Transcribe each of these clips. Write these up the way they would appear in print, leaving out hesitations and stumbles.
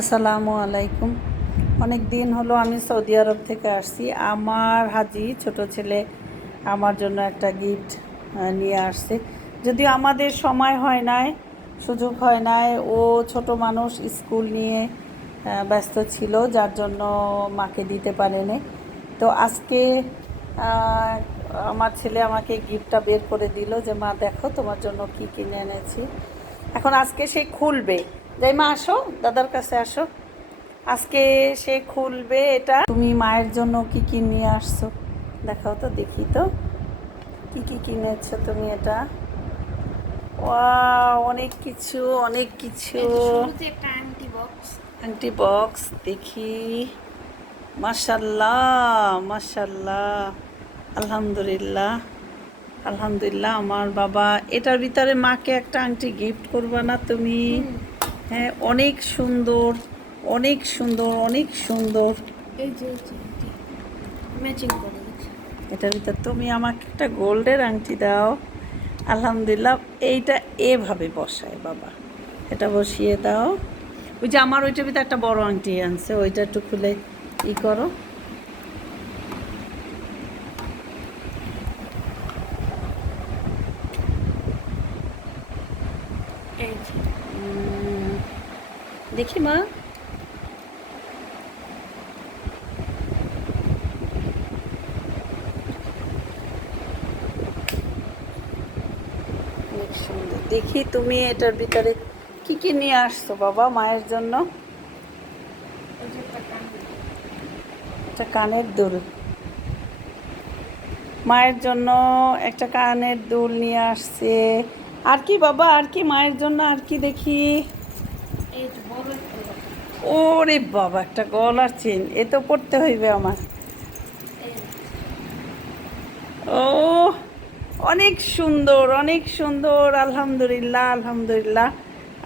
আসসালামু আলাইকুম। অনেক দিন হলো আমি সৌদি আরব থেকে আসছি। আমার হাজি ছোট ছেলে আমার জন্য একটা গিফট নিয়ে আসছে। যদিও আমাদের সময় হয় নাই, সুযোগ হয় নাই, ও ছোট মানুষ, স্কুল নিয়ে ব্যস্ত ছিল, যার জন্য মাকে দিতে পারেনি। তো আজকে আহ, আমার ছেলে আমাকে গিফটটা বের করে দিল যে মা দেখো তোমার জন্য কি কিনে এনেছি। এখন আজকে সে খুলবে। যাই মা, আসো, দাদার কাছে আসো। আজকে সে খুলবে এটা। তুমি মায়ের জন্য কি কি নিয়ে আসছো দেখাও তো, দেখি তো কি কি কিনেছো তুমি। এটা ওয়াও, অনেক কিছু, অনেক কিছু। শুরুতে একটা আংটি বক্স। আংটি বক্স দেখি। মাশাল্লাহ, মাশাল্লাহ, আলহামদুলিল্লাহ, আলহামদুলিল্লাহ। আমার বাবা, এটার ভিতরে মাকে একটা আংটি গিফট করবা না তুমি? হ্যাঁ, অনেক সুন্দর, অনেক সুন্দর, অনেক সুন্দর। এই যে আংটি ম্যাচিং করে দিচ্ছি। এটার ভিতর তুমি আমাকে একটা গোল্ডের আংটি দাও। আলহামদুলিল্লাহ। এইটা এভাবে বসায় বাবা, এটা বসিয়ে দাও। ওই যে আমার ওইটার ভিতরে একটা বড় আংটি আনছে, ওইটা একটু খুলে ই করো। এই যে দেখি মা। অনেক সুন্দর। দেখি তুমি এটার ভিতরে কি কি নিয়ে আসছো বাবা মায়ের জন্য। এই যে একটা কান। একটা কানের দুল, মায়ের জন্য একটা কানের দুল নিয়ে আসছে। আর কি বাবা, আর কি মায়ের জন্য, আর কি দেখি। এই যে বড় একটা লক। ওরে বাবা, একটা গলার চেন, এ তো পড়তে হইবে আমার। এই ও, অনেক সুন্দর, অনেক সুন্দর। আলহামদুলিল্লাহ, আলহামদুলিল্লাহ।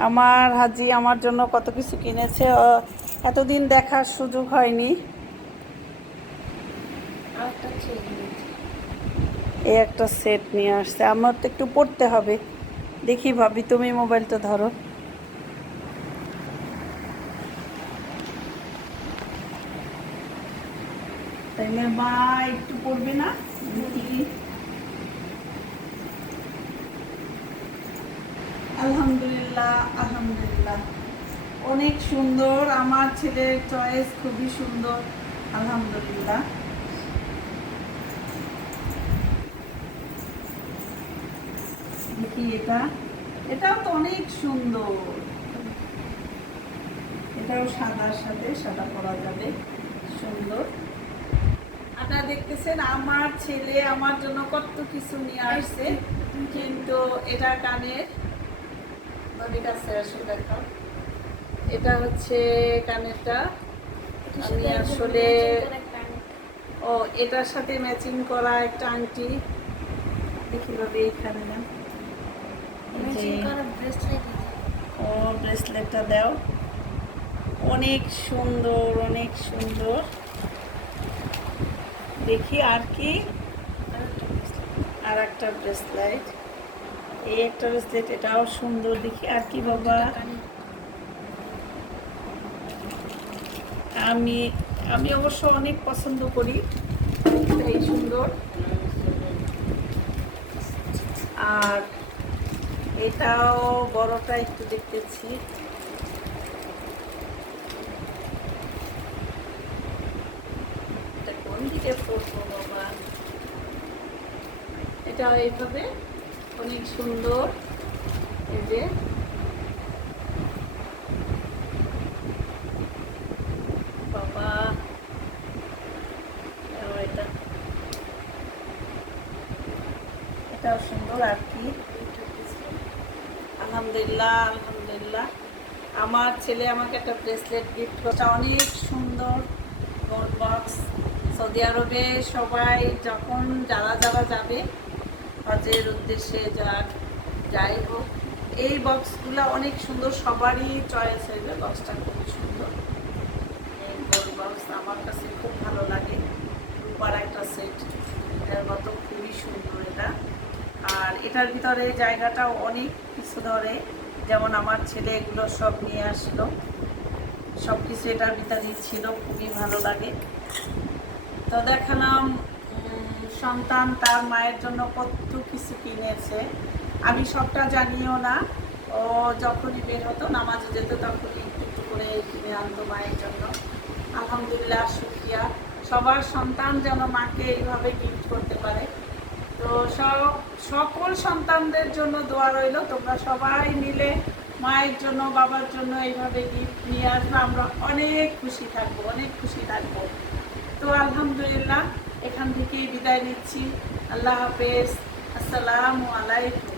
আমার হাজি আমার জন্য কত কিছু কিনেছে, এতদিন দেখার সুযোগ হয়নি। আর একটা চেন দিয়েছি। এই একটা সেট নিয়ে আসছে, আমার তো একটু পড়তে হবে। দেখি ভাবি, তুমি মোবাইলটা ধরো। তাইলে মা একটু পড়বে না? দেখি। আলহামদুলিল্লাহ, আলহামদুলিল্লাহ। অনেক সুন্দর, আমার ছেলের চয়েস খুবই সুন্দর। আলহামদুলিল্লাহ। দেখি এটা, এটাও তো অনেক সুন্দর। এটাও সাদার সাথে সাদা পরা যাবে, সুন্দর। আপনারা দেখতেছেন আমার ছেলে আমার জন্য কত কিছু নিয়ে আসছে, কিন্তু এটা কানের, ভাবির কাছে আসো দেখো। এটা হচ্ছে কানেরটা। আমি আসলে ও, এটার সাথে ম্যাচিং করা একটা আংটি। দেখি ভাবি এখানে না, ম্যাচিং করা ব্রেসলেট। ও ব্রেসলেটটা দাও। অনেক সুন্দর, অনেক সুন্দর। দেখি আর কি। আর একটা ব্রেসলেট, এই একটা ব্রেসলেট, এটাও সুন্দর। দেখি আর কি বাবা। আমি আমি অবশ্য অনেক পছন্দ করি, এই সুন্দর। আর এটাও বড়টা একটু দেখতেছি। এটা কোন দিকে পড়বো বাবা। এটা এইভাবে অনেক সুন্দর। এই যে বাবা, এটা এটাও সুন্দর। আর কি, আলহামদুলিল্লাহ, আলহামদুলিল্লাহ। আমার ছেলে আমাকে একটা ব্রেসলেট গিফট করছে, অনেক সুন্দর গোল্ড বক্স। সৌদি আরবে সবাই যখন যারা যারা যাবে হজের উদ্দেশ্যে, যাই হোক, এই বক্সগুলো অনেক সুন্দর, সবারই চয়েস হয়েছে। বক্সটা খুব সুন্দর, এই গোল্ড বক্স আমার কাছে খুব ভালো লাগে। রূপার একটা সেট, এটার মতো খুবই সুন্দর এটা। আর এটার ভিতরে জায়গাটাও অনেক কিছু ধরে, যেমন আমার ছেলে এগুলো সব নিয়ে আসলো। সব কিছু এটার ভিতরেই ছিল, খুবই ভালো লাগে। তো দেখালাম সন্তান তার মায়ের জন্য কত কিছু কিনেছে। আমি সবটা জানিও না, ও যখনই বের হতো নামাজে যেত তখনই একটু একটু করে কিনে আনতো মায়ের জন্য। আলহামদুলিল্লাহ, শুকরিয়া। সবার সন্তান যেন মাকে এইভাবে গিফট করতে পারে। তো সকল সন্তানদের জন্য দোয়া রইল, তোমরা সবাই মিলে মায়ের জন্য বাবার জন্য এইভাবে গিফট নিয়ে আসবে, আমরা অনেক খুশি থাকবো, অনেক খুশি থাকবো। তো আলহামদুলিল্লাহ, এখান থেকেই বিদায় নিচ্ছি। আল্লাহ হাফেজ, আসসালামু আলাইকুম।